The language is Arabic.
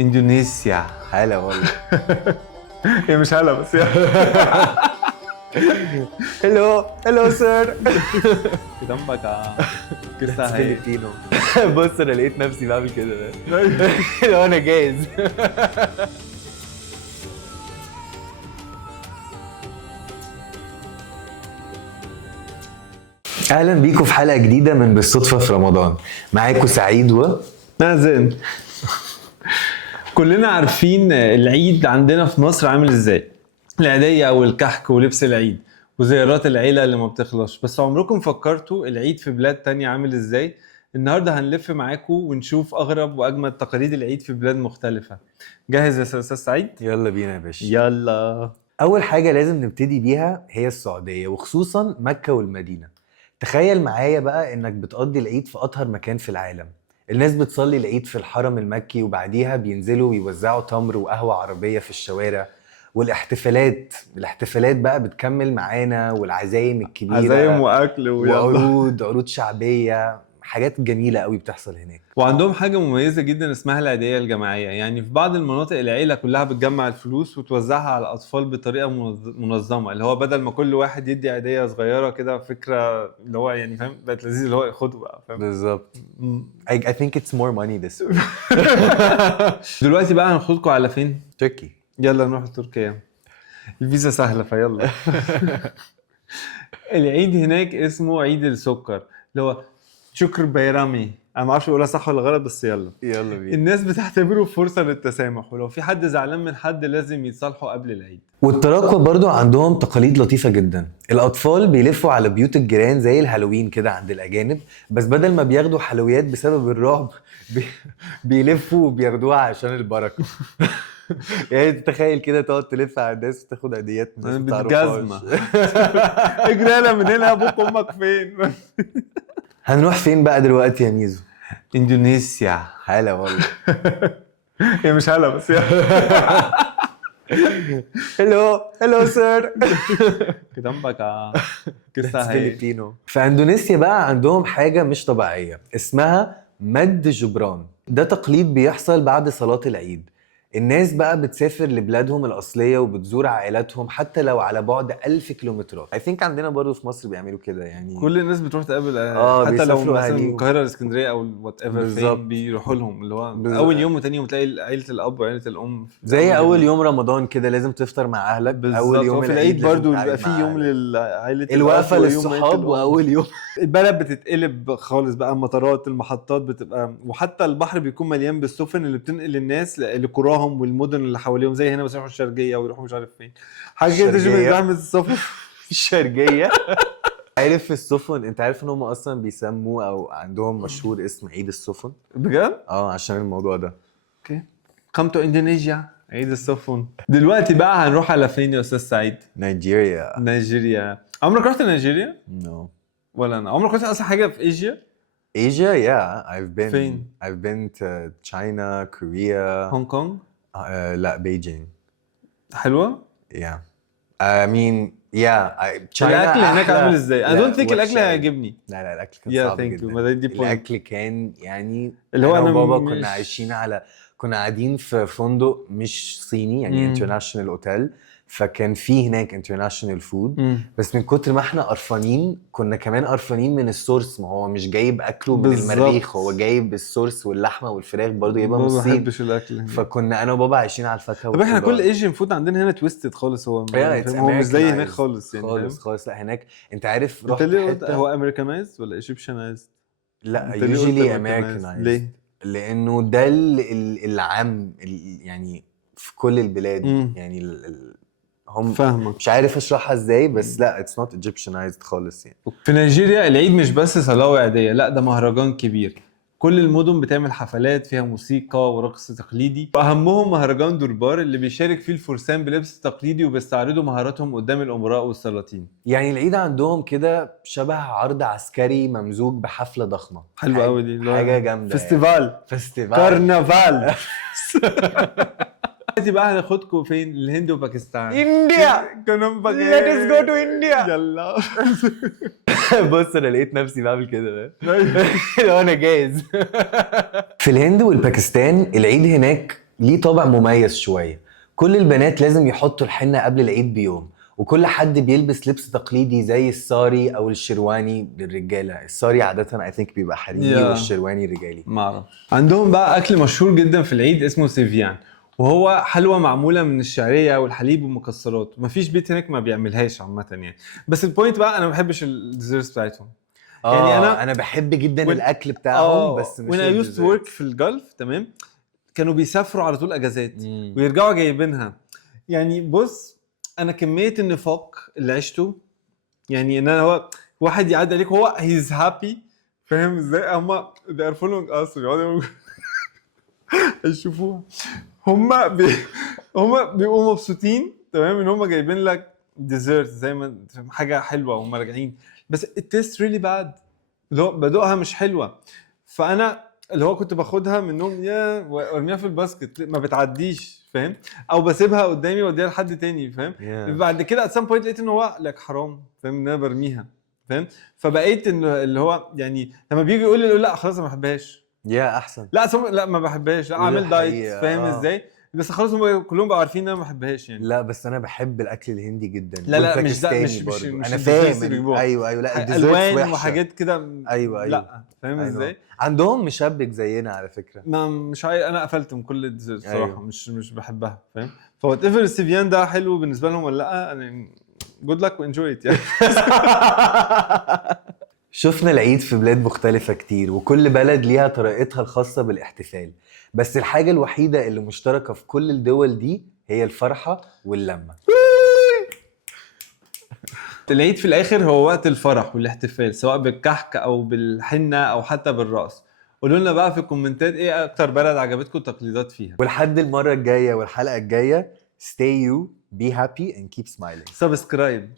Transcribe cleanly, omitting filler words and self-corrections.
اندونيسيا. هلا والله. هي مش هلا بس يا هلو سير. كدمبك كسا هي فيليبينو. بص انا لقيت نفسي بعمل كده لو انا جاهز. اهلا بيكم في حلقه جديده من بالصدفه في رمضان. معاكم سعيد و مازن. كلنا عارفين العيد عندنا في مصر عامل ازاي، العيدية والكحك ولبس العيد وزيارات العيلة اللي ما بتخلص. بس عمركم فكرتوا العيد في بلاد تانية عامل ازاي؟ النهاردة هنلف معاكم ونشوف أغرب وأجمل تقاليد العيد في بلاد مختلفة. جاهز يا أستاذ سعيد؟ يلا بينا يا باشا. يلا. اول حاجه لازم نبتدي بيها هي السعوديه وخصوصا مكه والمدينه. تخيل معايا بقى انك بتقضي العيد في اطهر مكان في العالم. الناس بتصلي العيد في الحرم المكي وبعديها بينزلوا ويوزعوا تمر وقهوه عربيه في الشوارع. والاحتفالات بقى بتكمل معانا، والعزايم الكبيره، عزايم وأكل وعروض شعبيه، حاجات جميله قوي بتحصل هناك. وعندهم حاجة مميزة جدا اسمها العيدية الجماعية. يعني في بعض المناطق العيلة كلها بتجمع الفلوس وتوزعها على الأطفال بطريقة منظمة، اللي هو بدل ما كل واحد يدي عيدية صغيرة كده، فكرة اللي هو يعني فاهم بقت لذيذ، اللي هو خده بقى فاهم. بالظبط. I think it's more money this way. دلوقتي بقى هناخدكم على فين؟ تركي. يلا نروح لتركيا، الفيزا سهلة فيلا. العيد هناك اسمه عيد السكر، اللي هو شكر بيرامي. انا ما اعرفش اقولها صح ولا غلط بس يلا بينا. الناس بتعتبره فرصة للتسامح، ولو في حد زعلان من حد لازم يتصالحوا قبل العيد. والتراكوة برضو عندهم تقاليد لطيفة جدا. الأطفال بيلفوا على بيوت الجيران زي الهالوين كده عند الأجانب، بس بدل ما بياخدوا حلويات بسبب الرعب بيلفوا وبياخدوها عشان البركة. يعني تتخيل كده تقعد تلف على الناس وتاخد هديات من الناس بتجزمة. اجري انا من هنا، ابوك وامك فين؟ هنروح فين بقى دلوقتي يا ميزو؟ اندونيسيا. هلا والله. هي مش هلا بس يا هلو سير. كدمبك كسا هي فيليبينو. في اندونيسيا بقى عندهم حاجة مش طبيعية اسمها مد جبران. ده تقليد بيحصل بعد صلاة العيد. الناس بقى بتسافر لبلادهم الأصلية وبتزور عائلاتهم حتى لو على بعد 1000 كيلومترات. I think عندنا برضو في مصر بيعملوا كده يعني. كل الناس بتروح تقابل حتى لو بيسافروا مثلا من أهاليهم. القاهرة لاسكندرية او وات ايفر بالظبط. فين بيروحوا لهم، اللي هو بالظبط. اول يوم وتاني يوم تلاقي عيلة الاب وعيلة الام زي أول يوم رمضان كده لازم تفطر مع أهلك. أول يوم في العيد برضو بيبقى فيه يوم للعائلة، الوقفة للصحاب وأول يوم. البلد بتتقلب خالص بقى، المطارات المحطات بتبقى، وحتى البحر بيكون مليان بالسفن اللي بتنقل الناس لقراهم والمدن اللي حواليهم، زي هنا بس يروحوا الشرقية ويروحوا مش عارف فين، حاجة كده تشبه زحمة السفن. الشرقية. عارف السفن، انت عارف ان هم اصلا بيسموه او عندهم مشهور اسم عيد السفن بجد؟ عشان الموضوع ده. اوكي. come to اندونيسيا، عيد السفن. دلوقتي بقى هنروح على فين يا استاذ سعيد؟ نيجيريا. عمرك رحت نيجيريا؟ No. ولا انا عمرك رحت اصلا حاجة في ايجيا؟ Asia, yeah, فين؟ I've been to China, Korea. هونج كونج؟ لا بيجينج. حلوة؟ Yeah. I mean, China. الاكل هناك أحلى. عامل ازاي؟ انا دونت ثينك الاكل وحشة. هيعجبني. لا الاكل كان صعب ثانك يو، جدا. ما دي بوينت. الاكل كان يعني اللي هو انا أنا وبابا مش- كنا عايشين كنا قاعدين في فندق مش صيني يعني انترناشونال اوتيل، فكان في هناك انترناشونال فود. بس من كتر ما احنا قرفانين كنا كمان قرفانين من السورس. ما هو مش جايب اكله من بالظبط. المريخ، هو جايب السورس واللحمه والفراخ برضه جايبها من ما الصين. بحبش الاكل هناك. فكنا انا وبابا عايشين على الفاكهه طب احنا والخضار. كل ايجن فود عندنا هنا تويستد خالص، هو it's هو مش زي هناك Americanized خالص يعني، خالص فاهم؟ خالص. لا هناك انت عارف انت رحت ليه قلت حته. هو امريكانايزد ولا ايجيبشنايزد؟ لا انت ليه قلت usually Americanized؟ Americanized. ليه؟ لانه ده العام يعني في كل البلاد. يعني هم فاهمك. مش عارف اشرحها ازاي بس لا it's not Egyptianized خالص يعني. في نيجيريا العيد مش بس صلاة وعيدية، لا ده مهرجان كبير. كل المدن بتعمل حفلات فيها موسيقى ورقص تقليدي، واهمهم مهرجان دوربار اللي بيشارك فيه الفرسان بلبس تقليدي وبيستعرضوا مهاراتهم قدام الامراء والسلاطين. يعني العيد عندهم كده شبه عرض عسكري ممزوج بحفلة ضخمة. حلوة قوي دي، حاجة جامدة. فيستيفال فيستيفال كارنفال. دلوقتي بقى هناخدكم فين؟ الهند وباكستان. انديا. Let us go to India. يلا. بص انا لقيت نفسي بعمل كده لو انا جاهز. في الهند والباكستان العيد هناك ليه طابع مميز شوية. كل البنات لازم يحطوا الحنة قبل العيد بيوم، وكل حد بيلبس لبس تقليدي زي الساري او الشرواني للرجالة. الساري عادة I think بيبقى حريمي Yeah. والشرواني رجالي. ما اعرف. عندهم بقى اكل مشهور جدا في العيد اسمه سيفيان، وهو حلوى معموله من الشعريه والحليب والمكسرات، ومفيش بيت هناك ما بيعملهاش عامه يعني. بس البوينت بقى انا ما بحبش الديزرتس بتاعتهم. يعني انا بحب جدا when- الاكل بتاعهم بس مش when I used to work في الجلف تمام، كانوا بيسافروا على طول اجازات ويرجعوا جايبينها. يعني بص، انا كميه النفاق اللي عشته، يعني ان انا هو واحد يعدي عليك هو he's happy، فاهم ازاي؟ هما they are following us بيقعدوا يشوفوها. هما هما بيبقوا مبسوطين تمام ان هما جايبين لك ديزرت زي ما حاجه حلوه وهم راجعين، بس التيست ريلي باد، اللي هو بدوقها مش حلوه. فانا اللي هو كنت باخدها منهم يا وارميها في الباسكت ما بتعديش، فاهم؟ او بسيبها قدامي واديها لحد تاني، فاهم؟ بعد كده at some point لقيت ان هو لك حرام، فاهم؟ ان انا برميها، فاهم؟ فبقيت ان اللي هو يعني لما بيجي يقول لي لا خلاص ما بحبهاش، يا احسن. لا ما بحبهاش، لا اعمل دايت، فاهم ازاي؟ بس خلاص هم كلهم بقوا عارفين ان انا ما بحبهاش يعني. لا بس انا بحب الاكل الهندي جدا. لا مش ده، مش انا الديزرتس فاهم اللي بيجيبوها. ايوه لا الديزرتس الوان وحشه وحاجات كده. ايوه لا فاهم ازاي؟ عندهم مشبك زينا على فكره. ما مش عايز، انا قفلت من كل الديزرتس صراحه. أيوة. مش بحبها، فاهم؟ فوات ايفر السيفيان ده حلو بالنسبه لهم ولا لا، انا جود لك وانجوي ات يعني. شفنا العيد في بلاد مختلفة كتير، وكل بلد ليها طريقتها الخاصة بالاحتفال، بس الحاجة الوحيدة اللي مشتركة في كل الدول دي هي الفرحة واللمة. العيد في الاخر هو وقت الفرح والاحتفال، سواء بالكحك او بالحنه او حتى بالرقص. قولوا لنا بقى في الكومنتات ايه اكتر بلد عجبتكم التقليدات فيها. ولحد المرة الجاية والحلقة الجاية stay you be happy and keep smiling. سبسكرايب.